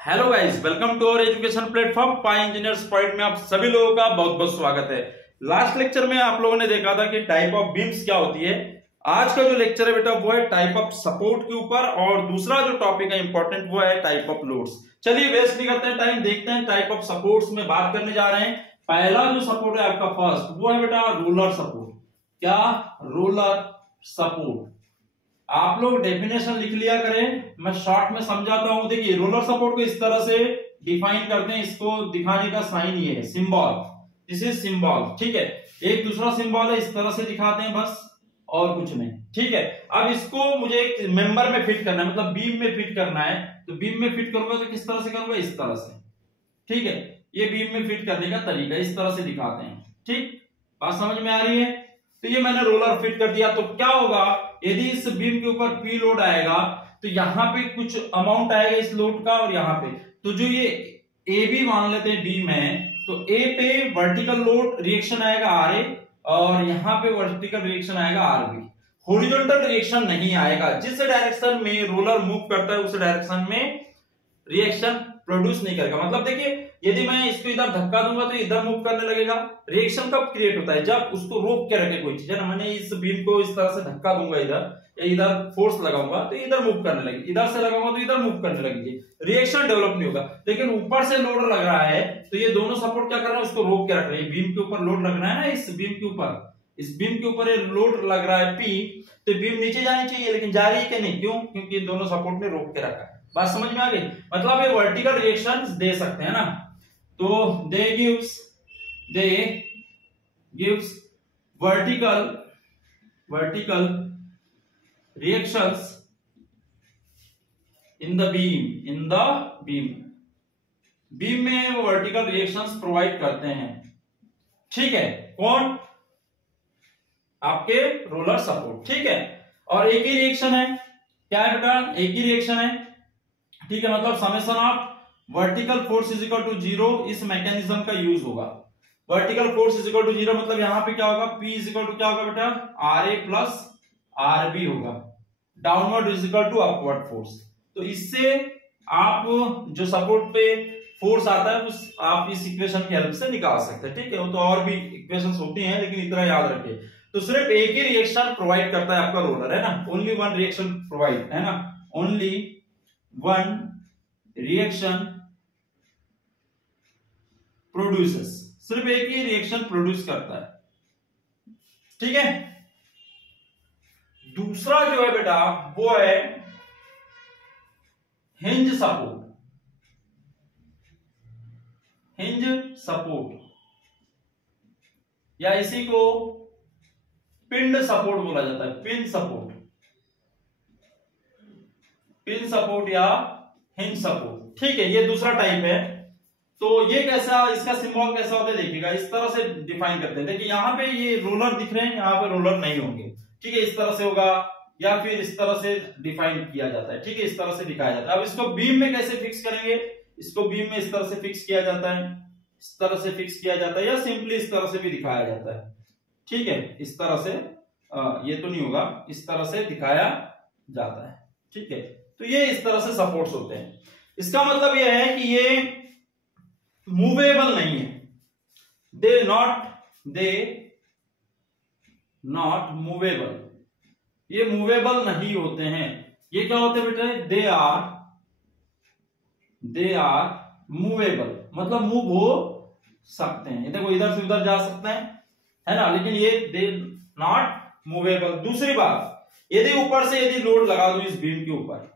Hello guys, welcome to our education platform Pi Engineers Point में आप सभी लोगों का बहुत बहुत स्वागत है। लास्ट लेक्चर में आप लोगों ने देखा था कि टाइप ऑफ बीम्स क्या होती है। आज का जो लेक्चर है बेटा वो है टाइप ऑफ सपोर्ट के ऊपर, और दूसरा जो टॉपिक है इंपॉर्टेंट वो है टाइप ऑफ लोड्स। चलिए वेस्ट नहीं करते हैं टाइम, देखते हैं टाइप ऑफ सपोर्ट्स में बात करने जा रहे हैं। पहला जो सपोर्ट है आपका फर्स्ट वो है बेटा रोलर सपोर्ट। क्या? Roller support. आप लोग डेफिनेशन लिख लिया करें, मैं शॉर्ट में समझाता हूं। देखिए रोलर सपोर्ट को इस तरह से डिफाइन करते हैं, इसको दिखाने का साइन ये है सिंबल, दिस इज सिंबल। ठीक है, एक दूसरा सिंबल है, इस तरह से दिखाते हैं बस, और कुछ नहीं। ठीक है, अब इसको मुझे एक मेंबर में फिट करना है, मतलब बीम में फिट करना है। तो बीम में फिट करूंगा तो किस तरह से करूंगा? इस तरह से। ठीक है, ये बीम में फिट करने का तरीका इस तरह से दिखाते हैं। ठीक, बात समझ में आ रही है? तो ये मैंने रोलर फिट कर दिया, तो क्या होगा यदि इस बीम के ऊपर पी लोड आएगा तो यहाँ पे कुछ अमाउंट आएगा इस लोड का, और यहाँ पे तो जो ये ए बी मान लेते हैं बीम है, तो ए पे वर्टिकल लोड रिएक्शन आएगा आर ए, और यहाँ पे वर्टिकल रिएक्शन आएगा आर बी। हॉरिजॉन्टल रिएक्शन नहीं आएगा। जिस डायरेक्शन में रोलर मूव करता है उस डायरेक्शन में रिएक्शन प्रोड्यूस नहीं करेगा। मतलब देखिए यदि मैं इसको इधर धक्का दूंगा तो इधर मूव करने लगेगा। रिएक्शन कब क्रिएट होता है? जब उसको रोक के रखे कोई चीज है ना। मैंने इस बीम को इस तरह से धक्का दूंगा इधर, या इधर फोर्स लगाऊंगा तो इधर मूव करने लगेगी, इधर से लगाऊंगा तो इधर मूव करने लगेगी। रिएक्शन डेवलप नहीं होगा। लेकिन ऊपर से लोड लग रहा है तो ये दोनों सपोर्ट क्या कर रहे हैं? उसको रोक के रख रहे हैं। बीम के ऊपर लोड लग रहा है ना, इस बीम के ऊपर, इस बीम के ऊपर ये लोड लग रहा है पी, तो बीम नीचे जानी चाहिए, लेकिन जा रही है कि नहीं? क्यों? क्योंकि ये दोनों सपोर्ट ने रोक के रखा है। बात समझ में आ गई? मतलब ये वर्टिकल रिएक्शंस दे सकते हैं ना। तो they gives vertical reactions in the beam beam में वो वर्टिकल रिएक्शंस प्रोवाइड करते हैं। ठीक है, कौन? आपके रोलर सपोर्ट। ठीक है, और एक ही रिएक्शन है। क्या है बेटा? एक ही रिएक्शन है। ठीक है, मतलब summation of vertical force is equal to 0 इस मैकेनिज्म का यूज होगा। Vertical force is equal to 0 मतलब यहां पे क्या होगा? P इज इक्वल टू क्या होगा बेटा? R A plus R B होगा। Downward is equal to upward force. तो इससे आप जो सपोर्ट पे फोर्स आता है उस आप इस इक्वेशन की हेल्प से निकाल सकते हैं। ठीक है, वो तो और भी इक्वेशंस होती हैं, लेकिन इतना याद रखिए। तो सिर्फ एक ही रिएक्शन प्रोवाइड करता है आपका रोलर, है ना। ओनली वन रिएक्शन प्रोवाइड, है ना। ओनली वन रिएक्शन प्रोड्यूसेस, सिर्फ एक ही रिएक्शन प्रोड्यूस करता है। ठीक है, दूसरा जो है बेटा वो है हिंज सपोर्ट। हिंज सपोर्ट या इसी को पिंड सपोर्ट बोला जाता है। पिन सपोर्ट, पिन सपोर्ट या हिंज सपोर्ट। ठीक है, ये दूसरा टाइप है। तो ये कैसा, इसका सिंबल कैसा होता है देखिएगा, इस तरह से डिफाइन करते हैं। देखिए यहाँ पे ये रोलर दिख रहे हैं, यहाँ पे रोलर नहीं होंगे। ठीक है, इस तरह से होगा, या फिर इस तरह से डिफाइन किया जाता है। ठीक है, इस तरह से दिखाया जाता है। अब इसको बीम में कैसे फिक्स करेंगे? इसको बीम में इस तरह से फिक्स किया जाता है, इस तरह से फिक्स किया जाता है, या सिंपली इस तरह से भी दिखाया जाता है। ठीक है, इस तरह से ये तो नहीं होगा, इस तरह से दिखाया जाता है। ठीक है, तो ये इस तरह से सपोर्ट्स होते हैं। इसका मतलब यह है कि ये मूवेबल नहीं है। दे नॉट मूवेबल, ये मूवेबल नहीं होते हैं। ये क्या होते हैं बेटे? दे आर मूवेबल, मतलब मूव हो सकते हैं। देखो इधर से उधर जा सकते हैं, है ना, लेकिन ये दे नॉट मूवेबल। दूसरी बात, यदि ऊपर से यदि लोड लगा दूं इस बीम के ऊपर,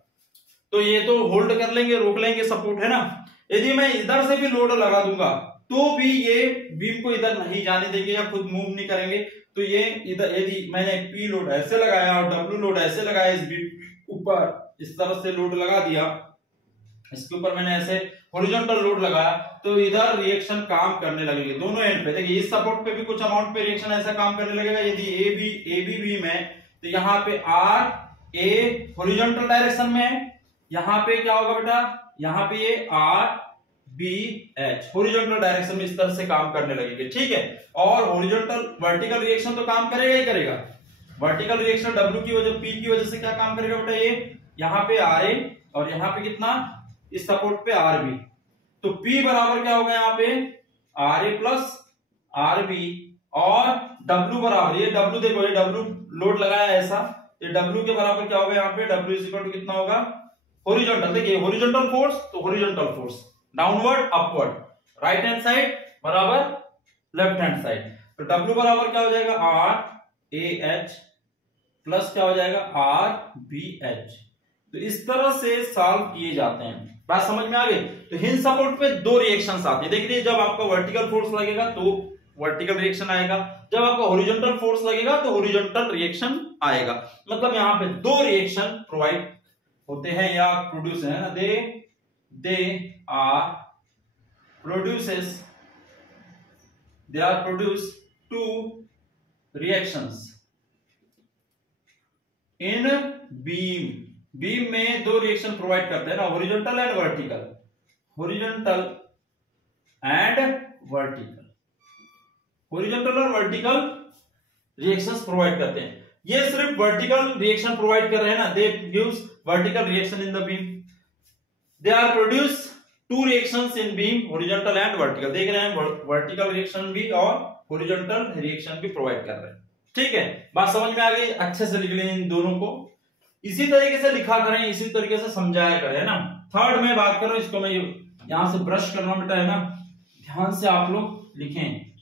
तो ये तो होल्ड कर लेंगे, रोक लेंगे सपोर्ट, है ना। यदि मैं इधर से भी लोड लगा दूंगा तो भी ये बीम को इधर नहीं जाने देंगे या खुद मूव नहीं करेंगे। तो ये इधर यदि मैंने पी लोड ऐसे लगाया और डब्ल्यू लोड ऐसे लगाया इस बीम ऊपर, इस तरह से लोड लगा दिया, इसके ऊपर मैंने ऐसे हॉरिजॉन्टल लोड लगाया, तो इधर रिएक्शन काम करने लगेगी दोनों एंड पे। देखिए इस सपोर्ट पे भी कुछ अमाउंट पे रिएक्शन ऐसा काम करने लगेगा। यदि ए बी बीम है तो यहाँ पे आर ए हॉरिजॉन्टल डायरेक्शन में है, यहाँ पे क्या होगा बेटा? यहाँ पे ये R B H horizontal direction में इस तरह से काम करने लगेगी। ठीक है, और हॉरिजॉन्टल वर्टिकल रिएक्शन तो काम करेगा ही करेगा। वर्टिकल रिएक्शन डब्ल्यू की वजह, पी की वजह से क्या काम करेगा बेटा? ये यहाँ पे आर ए और यहाँ पे कितना? इस सपोर्ट पे आर बी, तो P बराबर क्या होगा यहाँ पे R A plus R B, और W बराबर, ये W देखो, ये W लोड लगाया ऐसा, ये W के बराबर क्या होगा यहाँ पे, W इज इक्वल टू कितना होगा, हॉरिजॉन्टल, देखिए हॉरिजॉन्टल फोर्स तो horizontal force, downward upward, right hand side बराबर लेफ्ट हैंड साइड, तो W बराबर क्या हो जाएगा आर ए एच प्लस क्या हो जाएगा आर बी एच। तो इस तरह से सॉल्व किए जाते हैं, बात समझ में आ गई। तो हिंज सपोर्ट पे दो रिएक्शंस आते हैं, देखिए जब आपका वर्टिकल फोर्स लगेगा तो वर्टिकल रिएक्शन आएगा, जब आपका हॉरिजॉन्टल फोर्स लगेगा तो हॉरिजॉन्टल रिएक्शन आएगा। मतलब यहाँ पे दो रिएक्शन प्रोवाइड होते हैं या प्रोड्यूस है ना, they are produce two reactions in beam में दो रिएक्शन प्रोवाइड करते हैं ना, हॉरिजॉन्टल एंड वर्टिकल, हॉरिजॉन्टल और वर्टिकल रिएक्शंस प्रोवाइड करते हैं। ये सिर्फ वर्टिकल रिएक्शन प्रोवाइड कर रहे हैं ना, they gives vertical reaction in the beam, they are produce two reactions in beam, horizontal and vertical, देख रहे हैं वर्टिकल रिएक्शन भी और हॉरिजॉन्टल रिएक्शन भी प्रोवाइड कर रहे हैं। ठीक है, बात समझ में आ गई, अच्छे से लिख लें इन दोनों को, इसी तरीके से लिखा करें, इसी तरीके से समझाया करें, है ना। थर्ड में बात करो, इसको मैं यहां से ब्रश करना बेटा, है ना, ध्यान से आप लोग लिखें,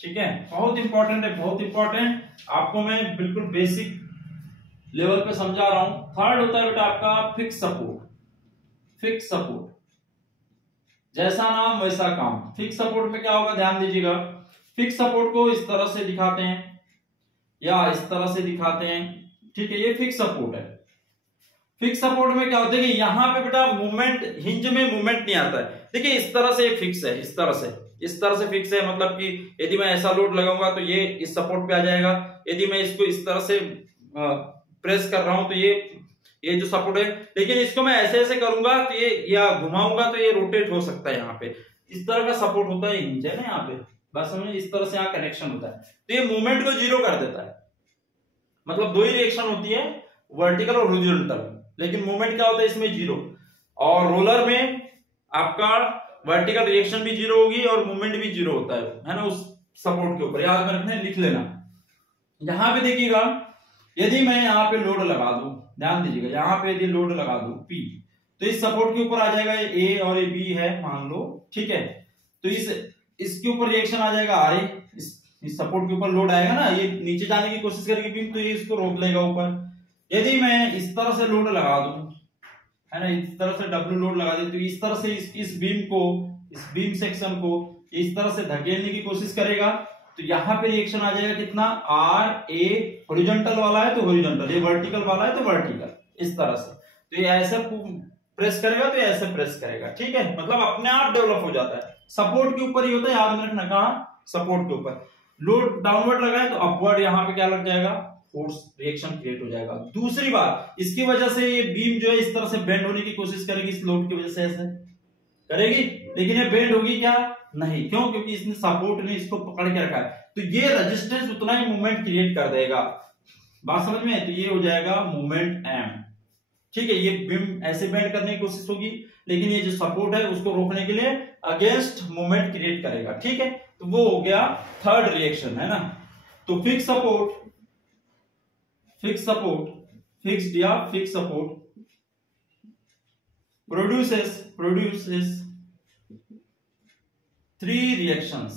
ठीक है, बहुत इंपॉर्टेंट है, बहुत इंपॉर्टेंट, आपको मैं बिल्कुल बेसिक लेवल पे समझा रहा हूं। थर्ड होता है बेटा आपका फिक्स सपोर्ट, फिक्स सपोर्ट, जैसा नाम वैसा काम। फिक्स सपोर्ट में क्या होगा, ध्यान दीजिएगा, फिक्स सपोर्ट को इस तरह से दिखाते हैं या इस तरह से दिखाते हैं, ठीक है, ये फिक्स सपोर्ट है। फिक्स सपोर्ट में क्या होता है कि यहाँ पे बेटा मूवमेंट, हिंज में मूवमेंट नहीं आता है, देखिए इस तरह से फिक्स है, इस तरह से फिक्स है, मतलब कि यदि मैं ऐसा लोड लगाऊंगा तो ये इस सपोर्ट पे आ जाएगा, यदि मैं इसको इस तरह से प्रेस कर रहा हूं तो ये जो सपोर्ट है, लेकिन इसको मैं ऐसे करूंगा तो ये, या घुमाऊंगा तो ये रोटेट हो सकता है, यहाँ पे इस तरह का सपोर्ट होता है हिंज, है ना, यहाँ पे बस समझे, इस तरह से यहाँ कनेक्शन होता है, तो ये मूवमेंट को जीरो कर देता है। मतलब दो ही रिएक्शन होती है, वर्टिकल और हॉरिजॉन्टल, लेकिन मूवमेंट क्या होता है इसमें जीरो, और रोलर में आपका वर्टिकल रिएक्शन भी जीरो होगी और मूवमेंट भी जीरो होता है ना, उस सपोर्ट के ऊपर, याद रखना, लिख लेना। यहां पे देखिएगा, यदि मैं यहाँ पे लोड लगा दूं, ध्यान दीजिएगा, यहाँ पे यदि लोड लगा दूं P, तो इस सपोर्ट के ऊपर आ जाएगा A और ये B है मान लो, ठीक है, तो इसके ऊपर रिएक्शन आ जाएगा RA, इस सपोर्ट के ऊपर लोड आएगा ना, ये नीचे जाने की कोशिश करेगी बीम, तो ये इसको रोक लेगा ऊपर। यदि मैं इस तरह से लोड लगा दूं, है ना, इस तरह से W लोड लगा दे, तो इस तरह से इस बीम को, इस बीम सेक्शन को इस तरह से धकेलने की कोशिश करेगा, तो यहाँ पे रिएक्शन आ जाएगा कितना, RA, हॉरिजॉन्टल वाला है तो हॉरिजॉन्टल, ये वर्टिकल वाला है तो वर्टिकल, इस तरह से, तो ये ऐसे प्रेस करेगा तो ऐसे प्रेस करेगा, ठीक है, मतलब अपने आप डेवलप हो जाता है। सपोर्ट के ऊपर ही होता है, याद में रखना, कहां, सपोर्ट के ऊपर। लोड डाउनवर्ड लगाए तो अपवर्ड यहाँ पे क्या लग जाएगा, फोर्स, रिएक्शन क्रिएट हो जाएगा। दूसरी बात, इसकी वजह से ये बीम जो है इस तरह से बेंड होने की कोशिश करेगी, इस लोड की वजह से ऐसे करेगी, लेकिन ये बेंड होगी क्या, नहीं, क्यों, क्योंकि इसने सपोर्ट ने इसको पकड़ के रखा है, तो ये रेजिस्टेंस उतना ही मूवमेंट क्रिएट कर देगा, बात समझ में, तो ये हो जाएगा मूवमेंट M, ठीक है। ये बीम ऐसे बेंड करने की कोशिश होगी, लेकिन ये जो सपोर्ट है उसको रोकने के लिए अगेंस्ट मूवमेंट क्रिएट करेगा, ठीक है, तो वो हो गया थर्ड रिएक्शन, है ना। तो fix support produces three reactions,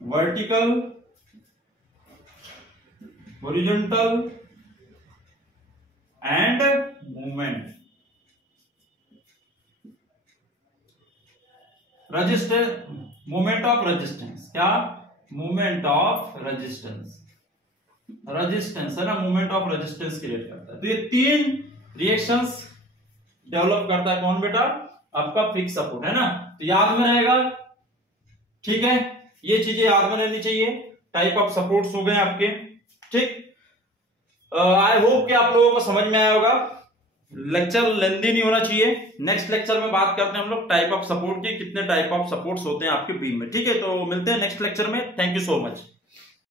vertical, horizontal and movement, resistance है ना, मूवमेंट ऑफ रेजिस्टेंस क्रिएट करता है। तो ये तीन रिएक्शंस डेवलप करता है कौन बेटा, आपका फिक्स सपोर्ट, है ना, तो याद में रहेगा, ठीक है, ये चीजें याद में रहनी चाहिए। टाइप ऑफ सपोर्ट्स हो गए आपके, ठीक। आई होप कि आप लोगों को समझ में आया होगा, लेक्चर लेंदी नहीं होना चाहिए। नेक्स्ट लेक्चर में बात करते हैं हम लोग टाइप ऑफ सपोर्ट की, कितने टाइप ऑफ सपोर्ट्स होते हैं आपके बीम में, ठीक है। तो मिलते हैं नेक्स्ट लेक्चर में, थैंक यू सो मच।